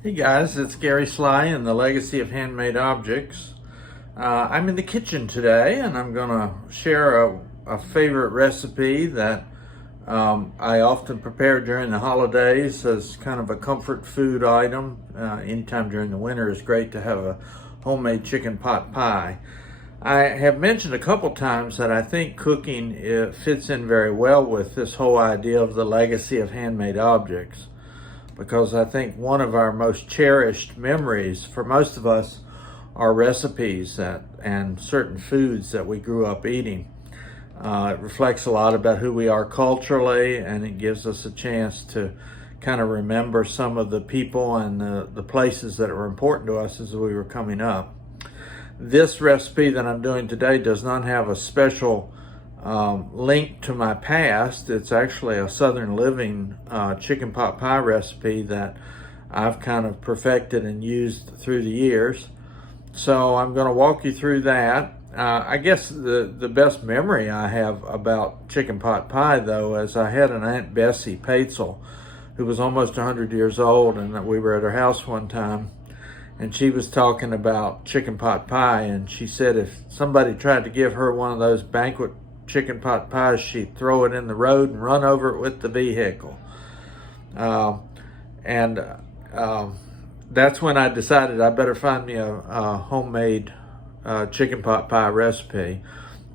Hey guys, it's Gary Sly and the Legacy of Handmade Objects. I'm in the kitchen today and I'm going to share a favorite recipe that I often prepare during the holidays as kind of a comfort food item. Anytime during the winter is great to have a homemade chicken pot pie. I have mentioned a couple times that I think cooking fits in very well with this whole idea of the legacy of handmade objects, because I think one of our most cherished memories for most of us are recipes and certain foods that we grew up eating. It reflects a lot about who we are culturally, and it gives us a chance to kind of remember some of the people and the places that were important to us as we were coming up. This recipe that I'm doing today does not have a special link to my past. It's actually a Southern Living chicken pot pie recipe that I've kind of perfected and used through the years. So I'm going to walk you through that. I guess the best memory I have about chicken pot pie, though, is I had an Aunt Bessie Paetzel who was almost 100 years old, and we were at her house one time, and she was talking about chicken pot pie, and she said if somebody tried to give her one of those banquet chicken pot pies, she'd throw it in the road and run over it with the vehicle. And that's when I decided I better find me a homemade chicken pot pie recipe.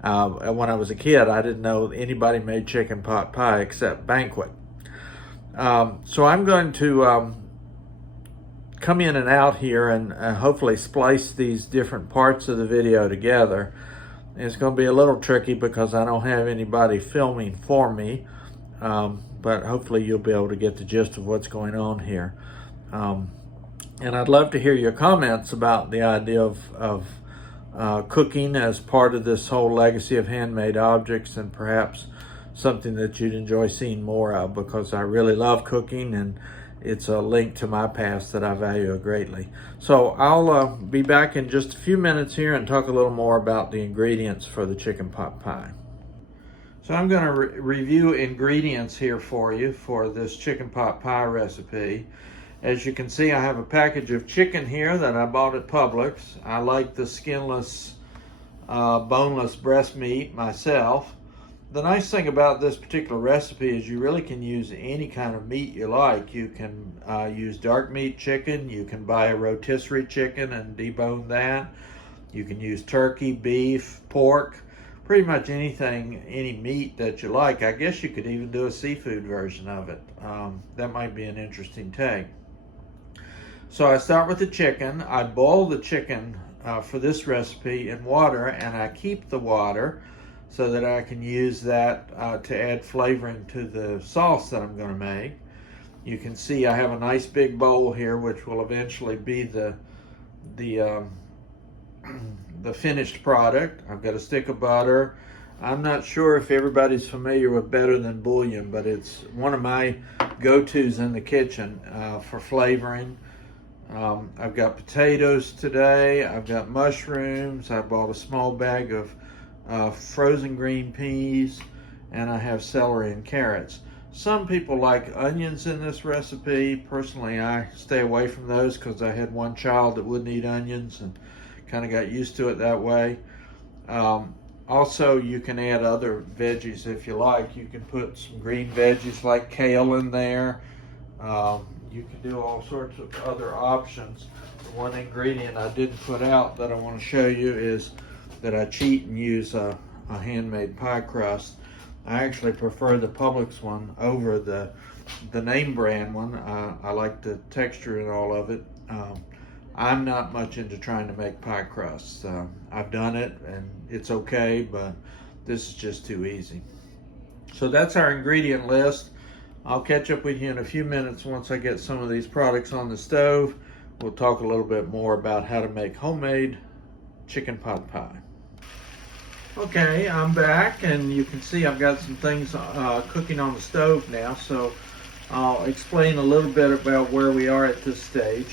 When I was a kid, I didn't know anybody made chicken pot pie except Banquet. So I'm going to come in and out here and hopefully splice these different parts of the video together. It's going to be a little tricky because I don't have anybody filming for me, but hopefully you'll be able to get the gist of what's going on here. And I'd love to hear your comments about the idea of cooking as part of this whole legacy of handmade objects, and perhaps something that you'd enjoy seeing more of, because I really love cooking and it's a link to my past that I value greatly. So I'll be back in just a few minutes here and talk a little more about the ingredients for the chicken pot pie. So I'm going to review ingredients here for you for this chicken pot pie recipe. As you can see, I have a package of chicken here that I bought at Publix. I like the skinless, boneless breast meat myself. The nice thing about this particular recipe is you really can use any kind of meat you like. You can use dark meat chicken. You can buy a rotisserie chicken and debone that. You can use turkey, beef, pork, pretty much anything, any meat that you like. I guess you could even do a seafood version of it. That might be an interesting take. So I start with the chicken. I boil the chicken for this recipe in water, and I keep the water so that I can use that to add flavoring to the sauce that I'm going to make. You can see I have a nice big bowl here, which will eventually be the finished product. I've got a stick of butter. I'm not sure if everybody's familiar with Better Than Bouillon, but it's one of my go-tos in the kitchen for flavoring. I've got potatoes today. I've got mushrooms. I bought a small bag of frozen green peas, and I have celery and carrots. Some people like onions in this recipe. Personally, I stay away from those because I had one child that wouldn't eat onions and kind of got used to it that way. Also, you can add other veggies if you like. You can put some green veggies like kale in there. You can do all sorts of other options. The one ingredient I didn't put out that I want to show you is that I cheat and use a handmade pie crust. I actually prefer the Publix one over the name brand one. I like the texture and all of it. I'm not much into trying to make pie crusts. I've done it and it's okay, but this is just too easy. So that's our ingredient list. I'll catch up with you in a few minutes once I get some of these products on the stove. We'll talk a little bit more about how to make homemade chicken pot pie. Okay, I'm back, and you can see I've got some things cooking on the stove now, so I'll explain a little bit about where we are at this stage.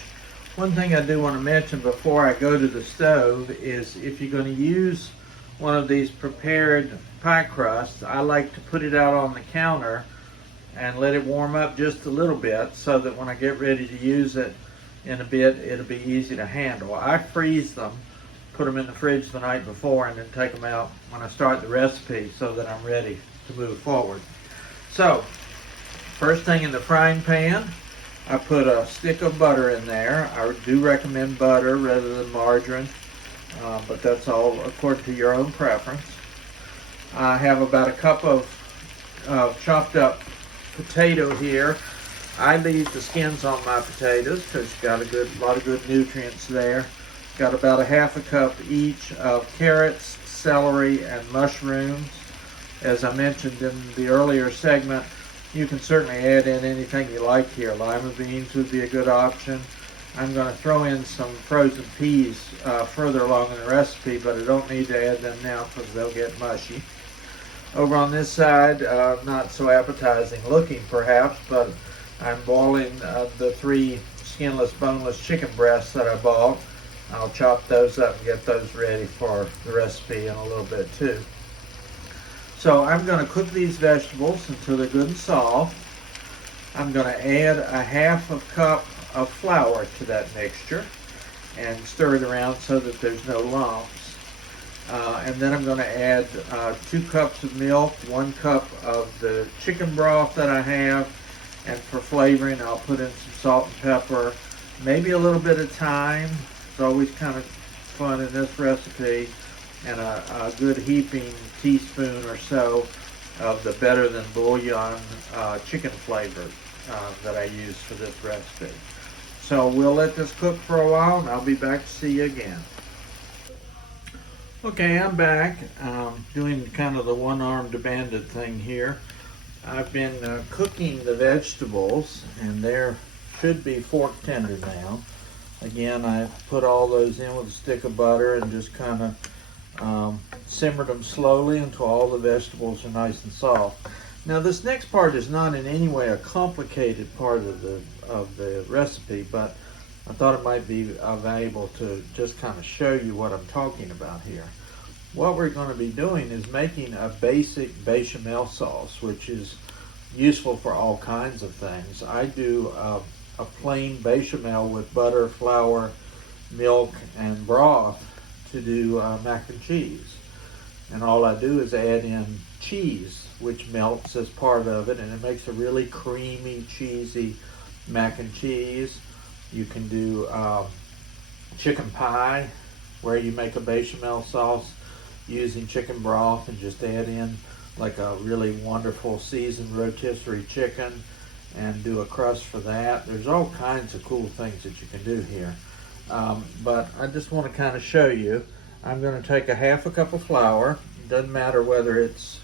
One thing I do want to mention before I go to the stove is if you're going to use one of these prepared pie crusts, I like to put it out on the counter and let it warm up just a little bit so that when I get ready to use it, in a bit, it'll be easy to handle. I freeze them, put them in the fridge the night before, and then take them out when I start the recipe so that I'm ready to move forward. So, first thing in the frying pan, I put a stick of butter in there. I do recommend butter rather than margarine, but that's all according to your own preference. I have about a cup of chopped up potato here. I leave the skins on my potatoes because you got a lot of good nutrients there. Got about a half a cup each of carrots, celery, and mushrooms. As I mentioned in the earlier segment, you can certainly add in anything you like here. Lima beans would be a good option. I'm going to throw in some frozen peas further along in the recipe, but I don't need to add them now because they'll get mushy. Over on this side, not so appetizing looking perhaps, but I'm boiling the 3 skinless, boneless chicken breasts that I bought. I'll chop those up and get those ready for the recipe in a little bit too. So I'm going to cook these vegetables until they're good and soft. I'm going to add a half a cup of flour to that mixture and stir it around so that there's no lumps. And then I'm going to add 2 cups of milk, 1 cup of the chicken broth that I have, and for flavoring I'll put in some salt and pepper, maybe a little bit of thyme. It's always kind of fun in this recipe, and a good heaping teaspoon or so of the Better Than Bouillon chicken flavor that I use for this recipe. So we'll let this cook for a while and I'll be back to see you again. Okay, I'm back doing kind of the one-armed bandit thing here. I've been cooking the vegetables and they should be fork tender now. Again, I put all those in with a stick of butter and just kind of simmered them slowly until all the vegetables are nice and soft. Now this next part is not in any way a complicated part of the recipe, but I thought it might be valuable to just kind of show you what I'm talking about here. What we're going to be doing is making a basic bechamel sauce, which is useful for all kinds of things. I do a plain bechamel with butter, flour, milk, and broth to do mac and cheese. And all I do is add in cheese, which melts as part of it, and it makes a really creamy, cheesy mac and cheese. You can do chicken pie, where you make a bechamel sauce using chicken broth and just add in like a really wonderful seasoned rotisserie chicken and do a crust for that. There's all kinds of cool things that you can do here. But I just want to kind of show you. I'm going to take a half a cup of flour. It doesn't matter whether it's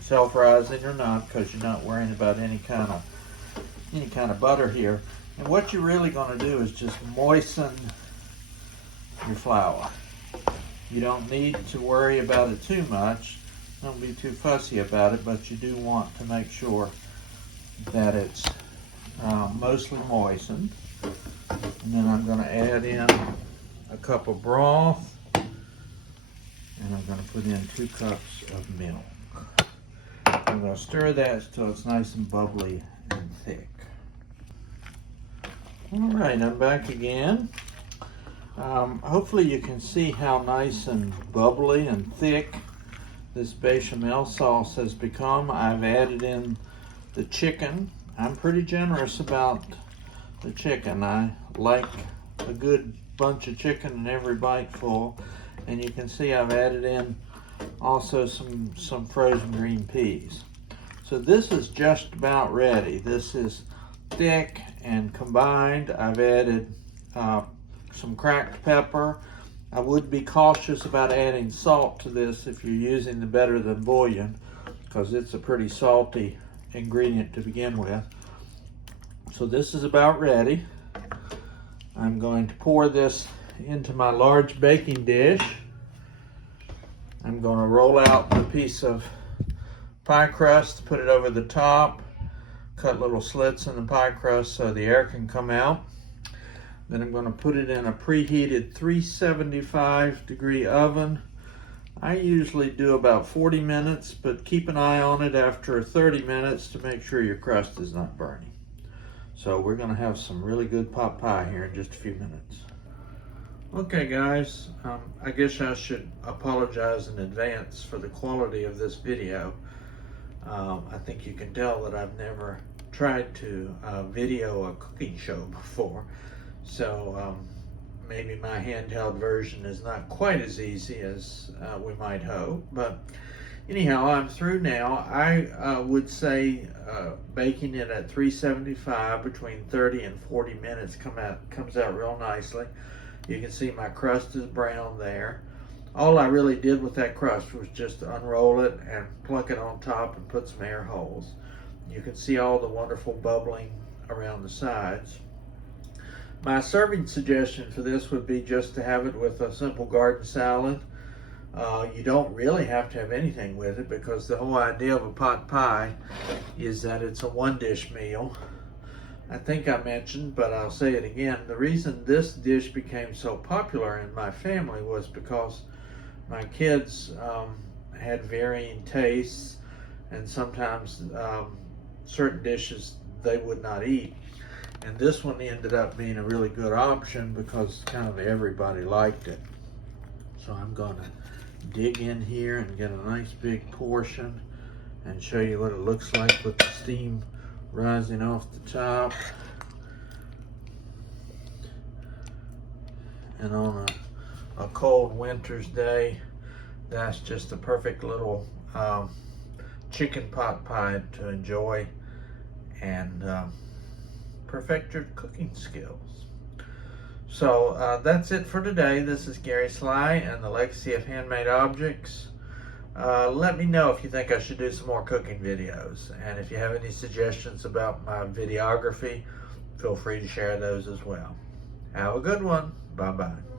self-rising or not, because you're not worrying about any kind of butter here. And what you're really going to do is just moisten your flour. You don't need to worry about it too much. Don't be too fussy about it, but you do want to make sure that it's mostly moistened. And then I'm going to add in a cup of broth, and I'm going to put in 2 cups of milk. I'm going to stir that until it's nice and bubbly and thick. All right, I'm back again. Hopefully you can see how nice and bubbly and thick this bechamel sauce has become. I've added in the chicken. I'm pretty generous about the chicken. I like a good bunch of chicken in every bite full. And you can see I've added in also some frozen green peas. So this is just about ready. This is thick and combined. I've added some cracked pepper. I would be cautious about adding salt to this if you're using the Better Than Bouillon, because it's a pretty salty ingredient to begin with. So this is about ready. I'm going to pour this into my large baking dish. I'm going to roll out a piece of pie crust, put it over the top, cut little slits in the pie crust so the air can come out. Then I'm going to put it in a preheated 375 degree oven. I usually do about 40 minutes, but keep an eye on it after 30 minutes to make sure your crust is not burning. So we're gonna have some really good pot pie here in just a few minutes. Okay guys, I guess I should apologize in advance for the quality of this video. I think you can tell that I've never tried to video a cooking show before. So maybe my handheld version is not quite as easy as we might hope, but anyhow, I'm through now. I would say baking it at 375 between 30 and 40 minutes comes out real nicely. You can see my crust is brown there. All I really did with that crust was just unroll it and plunk it on top and put some air holes. You can see all the wonderful bubbling around the sides. My serving suggestion for this would be just to have it with a simple garden salad. You don't really have to have anything with it, because the whole idea of a pot pie is that it's a one-dish meal. I think I mentioned, but I'll say it again, the reason this dish became so popular in my family was because my kids had varying tastes, and sometimes certain dishes they would not eat. And this one ended up being a really good option because kind of everybody liked it. So I'm gonna dig in here and get a nice big portion and show you what it looks like with the steam rising off the top. And on a cold winter's day, that's just a perfect little chicken pot pie to enjoy and perfect your cooking skills. So that's it for today. This is Gary Sly and the Legacy of Handmade Objects. Let me know if you think I should do some more cooking videos, and if you have any suggestions about my videography, feel free to share those as well. Have a good one. Bye-bye.